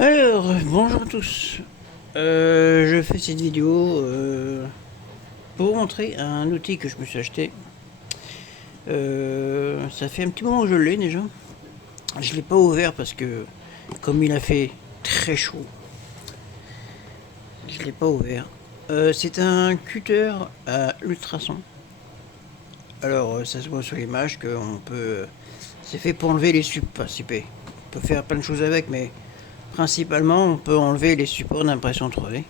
Alors, bonjour à tous. Je fais cette vidéo pour vous montrer un outil que je me suis acheté. Ça fait un petit moment que je l'ai déjà. Je l'ai pas ouvert parce que comme il a fait très chaud, je l'ai pas ouvert. C'est un cutter à ultrasons. Alors, ça se voit sur l'image que on peut. C'est fait pour enlever les supports. On peut faire plein de choses avec, mais principalement, on peut enlever les supports d'impression 3D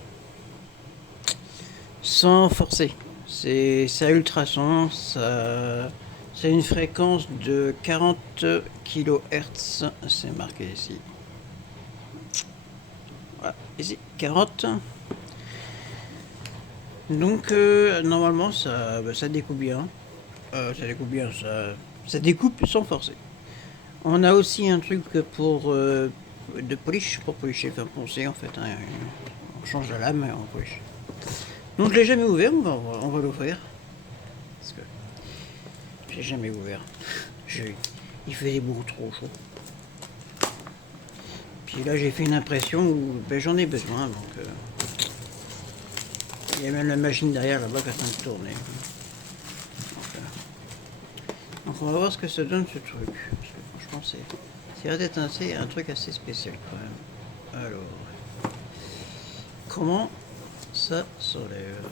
sans forcer. C'est ça ultrason, ça c'est une fréquence de 40 kHz, c'est marqué ici. Voilà, ici 40. Donc normalement ça découpe bien. Ça découpe bien, ça découpe sans forcer. On a aussi un truc pour de polish, pour polisher, enfin poncer en fait, hein. On change la lame et on polish. Donc je l'ai jamais ouvert, on va l'ouvrir. Parce que j'ai jamais ouvert. Il faisait beaucoup trop chaud. Puis là, j'ai fait une impression où j'en ai besoin. Donc, il y a même la machine derrière là-bas qui est en train de tourner. Donc, on va voir ce que ça donne ce truc. Parce que franchement, c'est d'être un truc assez spécial quand même. Alors, comment ça s'enlève?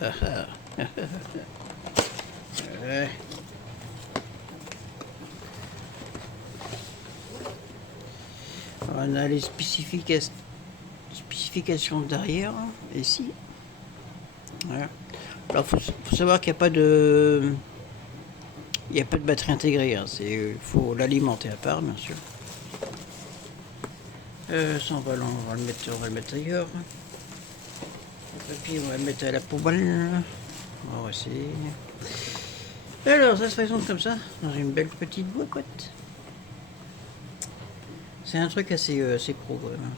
Ah ah. Ouais. On a les spécifications derrière, ici. Voilà. Alors, faut savoir qu'il n'y a pas de. Il n'y a pas de batterie intégrée, hein. Faut l'alimenter à part, bien sûr. Ça, on va le mettre ailleurs. Le papier, on va le mettre à la poubelle. On va essayer. Alors, ça se présente comme ça, dans une belle petite boîte. C'est un truc assez pro, quand même, hein.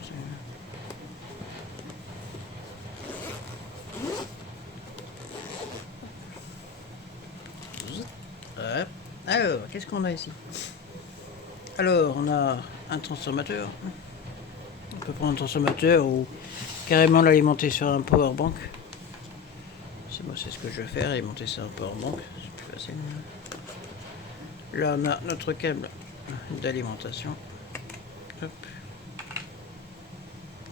Ouais. Alors, qu'est-ce qu'on a ici? Alors, on a un transformateur. On peut prendre un transformateur ou carrément l'alimenter sur un power bank. C'est ce que je vais faire, alimenter sur un power bank. C'est plus facile. Là, on a notre câble d'alimentation. Hop.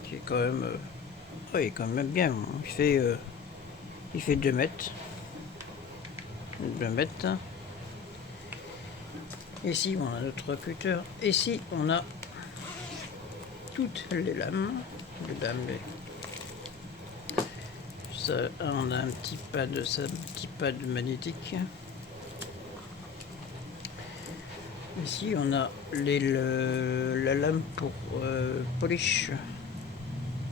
Qui est quand même. Oui, il est quand même bien. Il fait 2 mètres. 2 mètres. Ici, on a notre cutter. Ici, on a toutes les lames. Ça, on a un petit pad magnétique. Ici, on a la lame pour polish.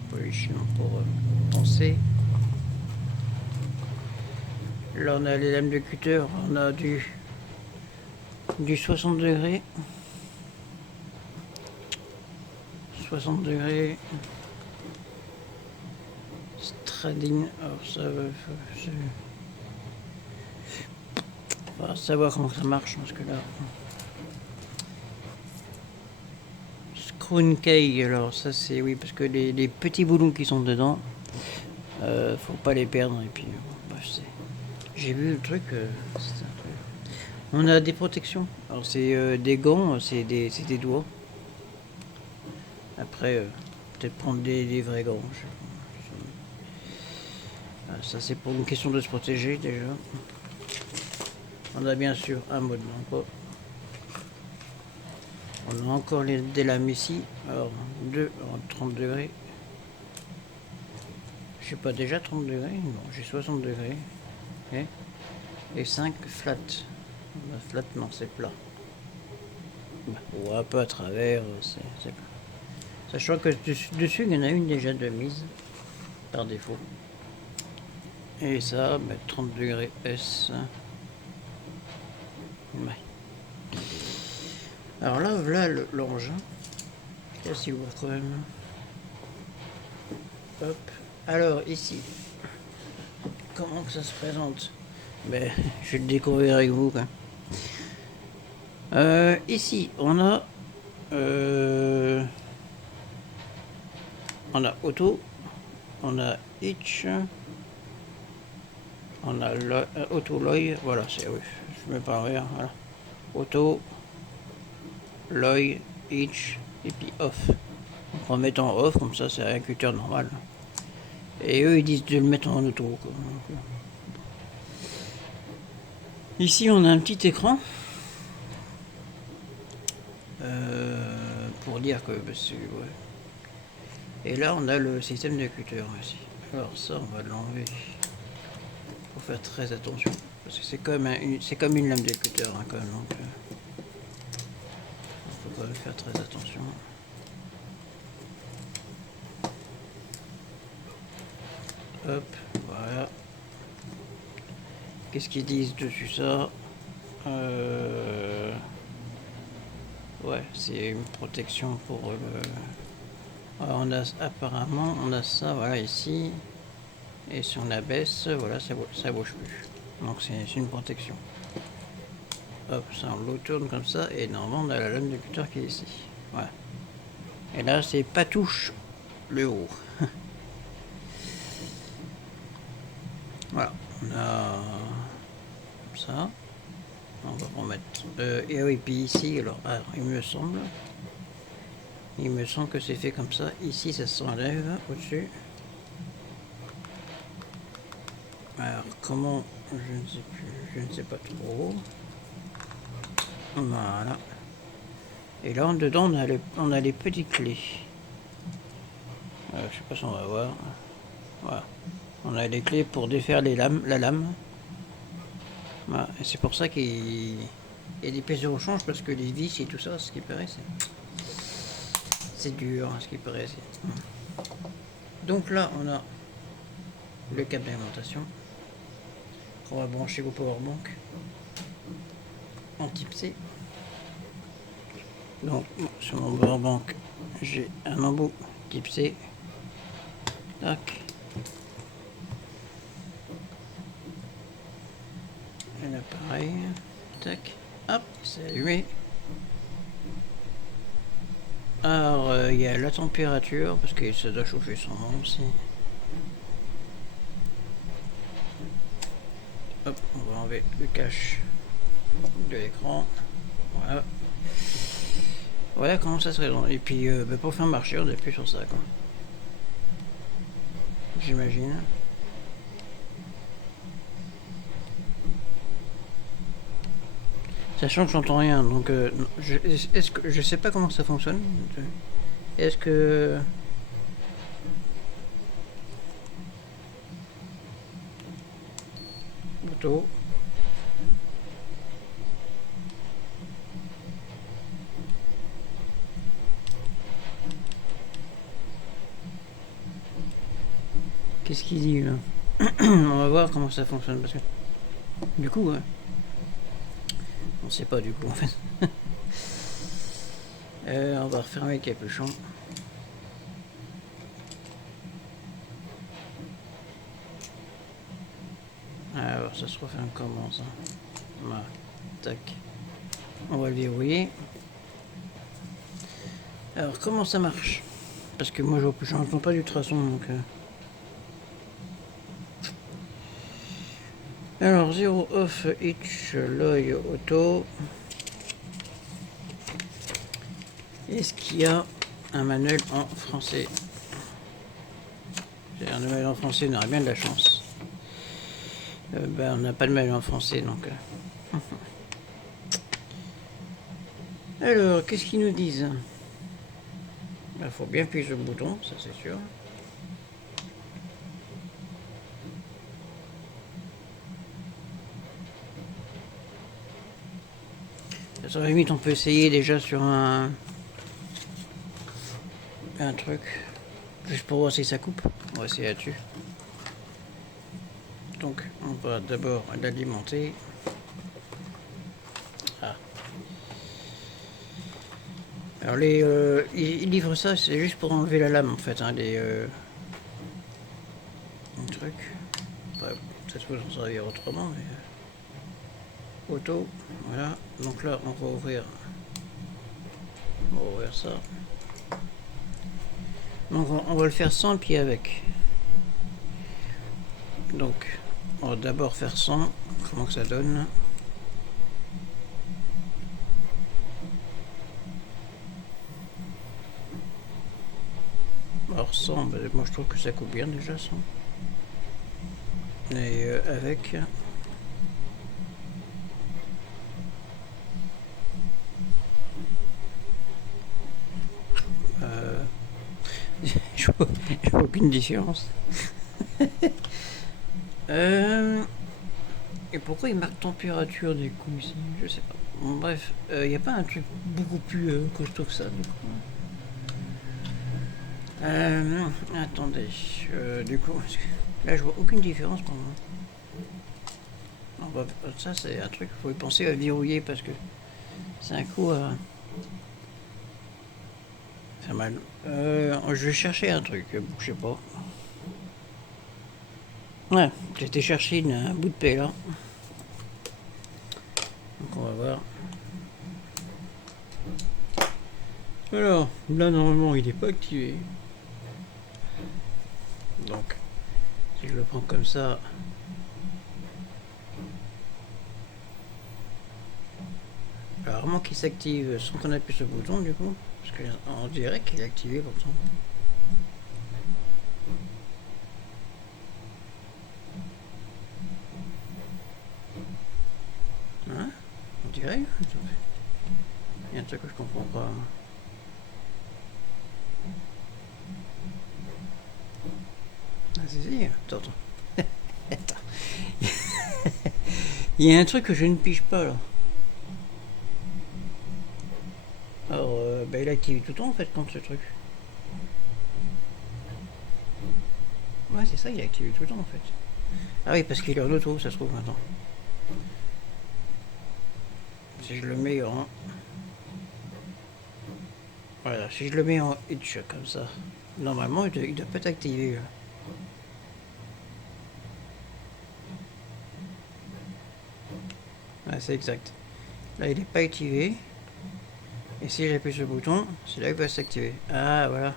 Polish, non, pour poncer. Là, on a les lames de cutter. On a du 60 degrés. 60 degrés. Strading. Alors, ça va savoir comment ça marche parce que là. Screw key, alors ça c'est oui parce que les petits boulons qui sont dedans, faut pas les perdre et puis bref, j'ai vu le truc, on a des protections. Alors c'est des gants, c'est des doigts. Après peut-être prendre des vrais gants. Ça c'est pour une question de se protéger déjà. On a bien sûr un mode d'emploi. On a encore des lames ici. Alors 2 en 30 degrés. Je sais pas déjà 30 degrés. Non, j'ai 60 degrés. Et 5 flat. Flat, non, c'est plat. On voit un peu à travers. C'est plat. Sachant que dessus, il y en a une déjà de mise. Par défaut. Et ça, 30 degrés S. Ouais. Alors là, voilà l'engin. Là, si vous voyez quand même. Hop. Alors ici, comment que ça se présente? Je vais le découvrir avec vous, quoi. Ici, on a auto, on a each, on a auto loy, voilà, c'est oui, je me parle rien, voilà. Auto, loy, each, et puis off. Donc en mettant off, comme ça c'est un cutter normal. Et eux ils disent de le mettre en auto. Quoi. Donc, ici on a un petit écran. Pour dire que bah, c'est... Ouais. Et là on a le système de cutter aussi. Alors ça on va l'enlever. Faut faire très attention. Parce que c'est comme une lame de cutter hein, quand même. Donc, faut quand même faire très attention. Hop, voilà. Qu'est-ce qu'ils disent dessus ça Ouais, c'est une protection pour le... Alors, apparemment, on a ça, voilà, ici. Et si on abaisse, voilà, ça bouge plus. Donc c'est une protection. Hop, ça on le tourne comme ça, et normalement on a la lame de cutter qui est ici. Voilà. Et là, c'est pas touche le haut. Voilà, on a comme ça. On va remettre. Et oui, puis ici, alors il me semble que c'est fait comme ça. Ici, ça s'enlève au-dessus. Alors, comment, je ne sais plus, je ne sais pas trop. Voilà. Et là, en dedans, on a les petites clés. Je sais pas si on va voir. Voilà. On a les clés pour défaire la lame. Voilà. Et c'est pour ça qu'il y a des pièces de rechange parce que les vis et tout ça, ce qui paraît, c'est dur, ce qui paraît. Donc là, on a le câble d'alimentation qu'on va brancher au powerbank en type C. Donc sur mon powerbank, j'ai un embout type C. Tac. Et l'appareil. Tac. Hop, c'est allumé. Alors, il y a la température, parce que ça doit chauffer son nom aussi. Hop, on va enlever le cache de l'écran. Voilà. Voilà comment ça serait. Et puis, pour faire marcher, on appuie sur ça, quoi. J'imagine. Sachant que j'entends rien, donc est-ce que je sais pas comment ça fonctionne. Est-ce que auto. Qu'est-ce qu'il dit là? On va voir comment ça fonctionne parce que du coup, on sait pas du coup en fait. On va refermer le capuchon. Alors ça se refait comment ça? Voilà. Tac. On va le verrouiller. Alors comment ça marche? Parce que moi je n'entends pas du ultrason donc. Alors 0 off each loy auto. Est-ce qu'il y a un manuel en français? Un manuel en français, on aurait bien de la chance. On n'a pas de manuel en français donc. Alors, qu'est-ce qu'ils nous disent? Il faut bien appuyer sur le bouton, ça c'est sûr. Sur la limite, on peut essayer déjà sur un truc, juste pour voir si ça coupe. On va essayer là-dessus. Donc, on va d'abord l'alimenter. Ah. Alors, ils livrent ça, c'est juste pour enlever la lame en fait, hein, un truc. Peut-être que s'en servir autrement, mais. auto, voilà. Donc là, on va ouvrir ça. Donc on va le faire sans puis avec. Donc on va d'abord faire sans. Comment que ça donne? Alors sans, ben, moi je trouve que ça coupe bien déjà sans. Et avec. Je vois aucune différence. Et pourquoi il marque température du coup ici? Je sais pas. Bon, bref, il n'y a pas un truc beaucoup plus costaud que ça du coup. Attendez, du coup, là je vois aucune différence pour moi. Ça c'est un truc, il faut y penser à verrouiller parce que c'est un coup à faire mal. Je vais chercher un truc, bougez pas. Ouais, j'ai été chercher un bout de paix là. Donc on va voir. Alors, là normalement il n'est pas activé. Donc, si je le prends comme ça, alors, rarement qu'il s'active sans qu'on appuie sur le bouton du coup, parce qu'on dirait qu'il est activé pourtant. Hein? On dirait. Il y a un truc que je comprends pas. Ah si, attends. Attends. Il y a un truc que je ne pige pas là. Alors, bah, il est activé tout le temps en fait contre ce truc. Ouais, c'est ça, il est activé tout le temps en fait. Ah oui, parce qu'il est en auto, ça se trouve maintenant. Si je le mets en. Voilà, si je le mets en hitch comme ça, normalement il doit pas être activé là. Ouais, c'est exact. Là, il n'est pas activé. Et si j'appuie sur le bouton, c'est là qu'il va s'activer. Ah, voilà.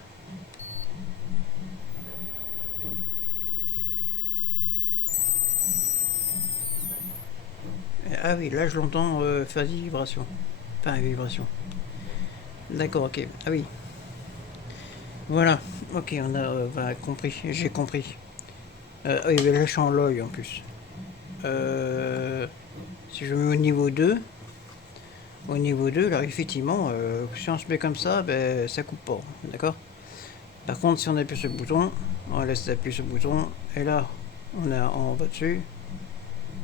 Ah oui, là je l'entends faire des vibrations. Enfin, des vibrations. D'accord, ok. Ah oui. Voilà. Ok, on a voilà, compris. J'ai compris. Ah oui, mais là je suis en log en plus. Euh, Si je mets au niveau 2 là effectivement, si on se met comme ça, ben, ça coupe pas. D'accord. Par contre, si on appuie sur le bouton, on laisse appuyer sur le bouton, et là, on va dessus,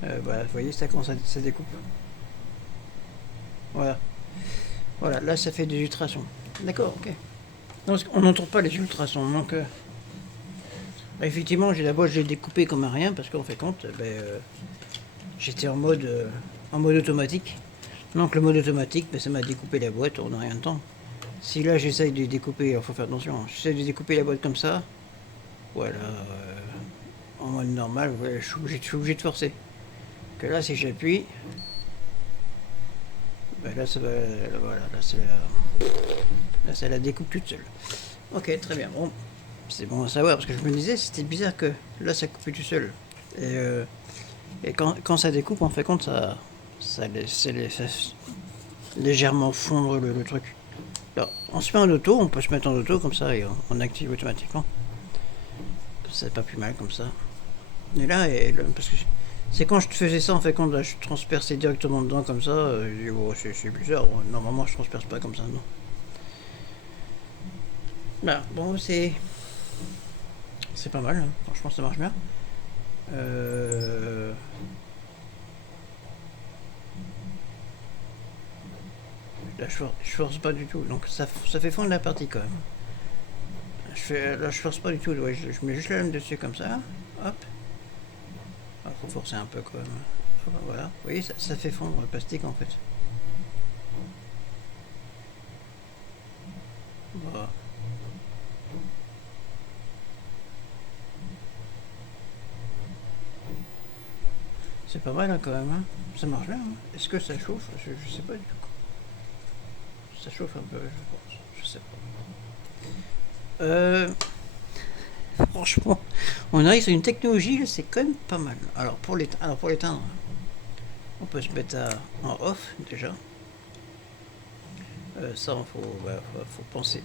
bah, vous voyez, ça commence ça découpe. Voilà. Voilà, là, ça fait des ultrasons. D'accord, ok. Non, on n'entend pas les ultrasons, donc bah, effectivement, j'ai la boîte, j'ai découpé comme un rien, parce qu'en fait compte, ben, j'étais en mode automatique. Donc le mode automatique, ben, ça m'a découpé la boîte en rien de temps. Si là j'essaye de découper, il faut faire attention, j'essaye de découper la boîte comme ça, voilà, en mode normal, ouais, je suis obligé de forcer. Que là, si j'appuie, ben là, ça va, voilà, là, ça la découpe toute seule. Ok, très bien. Bon, c'est bon à savoir parce que je me disais, c'était bizarre que là, ça coupe tout seul. Et quand ça découpe, en fait, compte, ça laisse légèrement fondre le truc. Alors, on se met en auto, on peut se mettre en auto comme ça et on active automatiquement. C'est pas plus mal comme ça. Et là, parce que c'est quand je faisais ça, en fait, quand là, je transperçais directement dedans comme ça, je dis, oh, c'est bizarre, normalement je transperce pas comme ça, non. Bah, bon, c'est pas mal, hein. Franchement, ça marche bien. Euh... Là, je force pas du tout, donc ça fait fondre la partie quand même. Là, je force pas du tout, ouais, je mets juste la lame dessus comme ça, hop. Ah, faut forcer un peu quand même. Voilà, vous voyez, ça fait fondre le plastique en fait. Voilà. C'est pas mal hein, quand même. Hein. Ça marche bien. Hein. Est-ce que ça chauffe? Je sais pas du tout. Ça chauffe un peu, je pense. Je sais pas. Franchement, on arrive sur une technologie, c'est quand même pas mal. Alors pour l'éteindre, on peut se mettre en off déjà. Ça,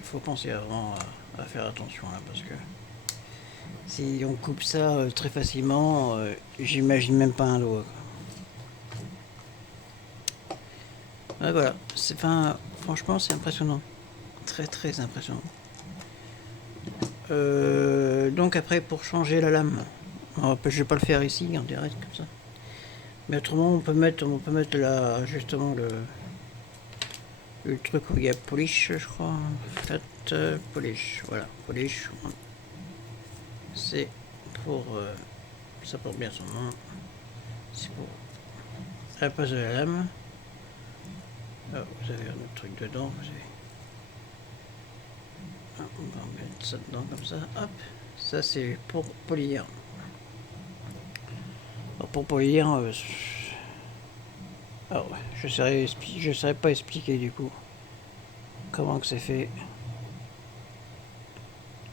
faut penser avant à faire attention là, parce que si on coupe ça très facilement, j'imagine même pas un doigt. Ouais, voilà, franchement, c'est impressionnant, très très impressionnant. Donc après, pour changer la lame, alors, je vais pas le faire ici en direct comme ça. Mais autrement, on peut mettre là justement le truc où il y a polish, je crois. Flat polish, voilà, polish. C'est pour, ça porte bien son nom. C'est pour la place de la lame. Alors, vous avez un autre truc dedans. On va mettre ça dedans comme ça. Hop, ça c'est pour polir. Alors, pour polir, alors, je saurais pas expliquer du coup comment que c'est fait.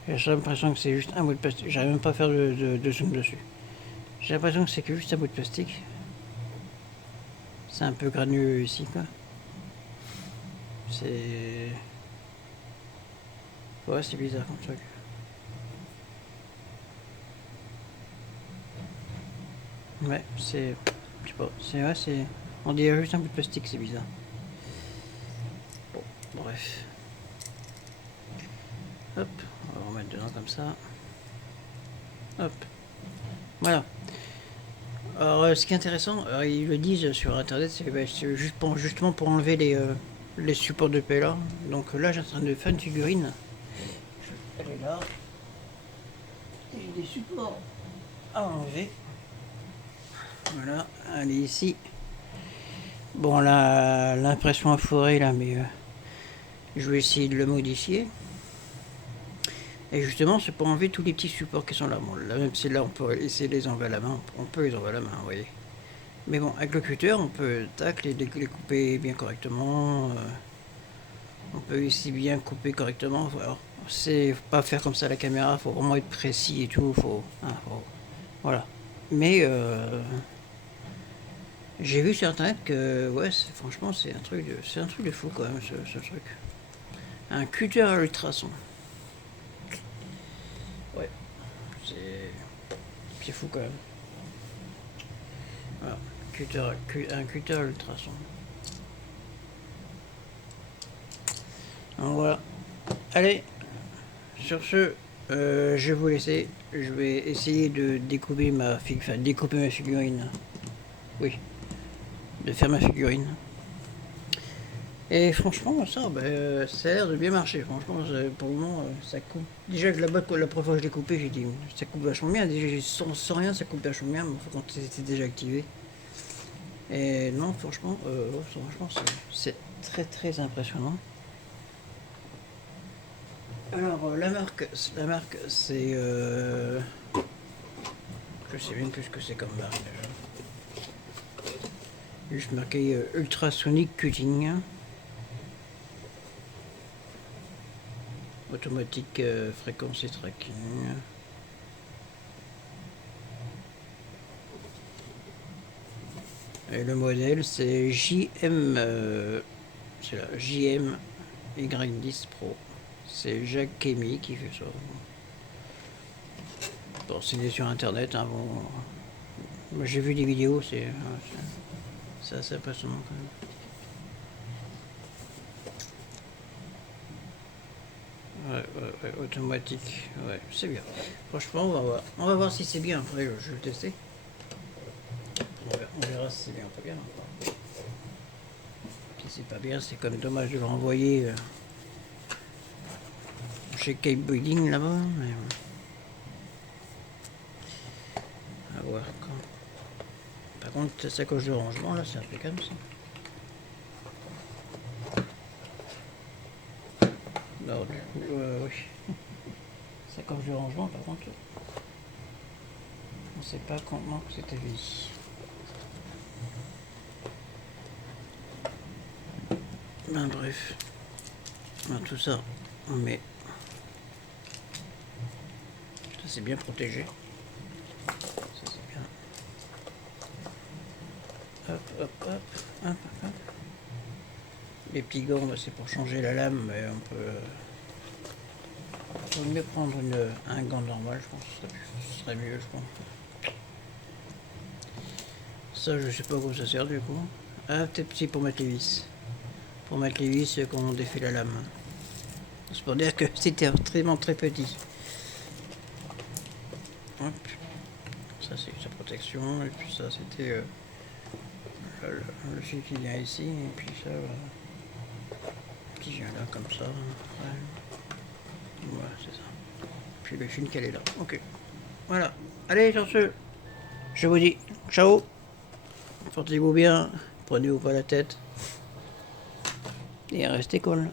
J'ai l'impression que c'est juste un bout de plastique. J'arrive même pas à faire de zoom dessus. J'ai l'impression que c'est que juste un bout de plastique. C'est un peu granuleux ici quoi. C'est... Ouais, c'est bizarre comme truc. Ouais, c'est... Je sais pas. C'est... On dirait juste un bout de plastique, c'est bizarre. Bon, bref. Hop, on va remettre dedans comme ça. Hop. Voilà. Alors, ce qui est intéressant, ils le disent sur internet, c'est justement pour enlever les supports de paix là. Donc là, j'ai en train de faire une figurine. Elle est là. Et des supports à enlever. Voilà, elle est ici. Bon, l'impression a foiré là, mais je vais essayer de le modifier. Et justement, c'est pour enlever tous les petits supports qui sont là. Bon, là, même si là, on peut essayer de les enlever à la main. On peut les enlever à la main, vous voyez. Mais bon, avec le cutter, on peut les couper bien correctement. On peut ici bien couper correctement. Alors, c'est pas faire comme ça à la caméra, faut vraiment être précis et tout. Voilà. Mais j'ai vu sur internet que, ouais, franchement, c'est un truc de fou quand même, ce truc. Un cutter à ultrason. Ouais, c'est fou quand même. Voilà, un cutter à ultrason. Donc voilà. Allez, sur ce, je vais vous laisser. Je vais essayer de découper découper ma figurine. Oui, de faire ma figurine. Et franchement, ça a l'air de bien marcher. Franchement, pour le moment, ça coupe. Déjà que la première fois que je l'ai coupé, j'ai dit ça coupe vachement bien. Déjà, sans rien, ça coupe vachement bien. Mais quand c'était déjà activé. Et non, franchement, c'est très très impressionnant. Alors, la marque, c'est. Je sais même plus ce que c'est comme marque déjà. Juste marqué Ultrasonic Cutting. Automatique fréquence et tracking. Et le modèle c'est c'est là, JM Y10 Pro. C'est Jacques Kémy qui fait ça. Bon, c'est sur internet. Hein, bon. Moi j'ai vu des vidéos, c'est assez impressionnant quand même. Ouais, automatique, ouais, c'est bien. Franchement, on va voir si c'est bien. Après, je vais le tester. On verra si c'est bien ou pas bien. Si c'est pas bien, c'est quand même dommage de le renvoyer chez Cape Breeding là-bas. Mais... à voir quand. Par contre, sa coche de rangement là, c'est impeccable ça. Alors, du coup, oui. Sa coche de rangement, par contre, on sait pas comment que c'était dit. Ben bref. Ben, tout ça, on met... Ça c'est bien protégé. Ça c'est bien. Hop, hop, hop, hop, hop, hop. Les petits gants, ben, c'est pour changer la lame, mais on peut... Il vaut mieux prendre un gant normal, je pense. Ce serait mieux, je pense. Ça, je sais pas à quoi ça sert du coup. Ah, peut-être petit pour mettre les vis. Pour mettre les vis quand on défait la lame. C'est pour dire que c'était vraiment très petit. Hop. Ça, c'est sa protection. Et puis ça, c'était le fil qui vient ici. Et puis ça, qui vient là, comme ça. Ouais. Voilà, c'est ça. Puis le fil qu'elle est là. Ok. Voilà. Allez, sur ce, je vous dis ciao. Portez-vous bien. Prenez-vous pas la tête. Et restez cool.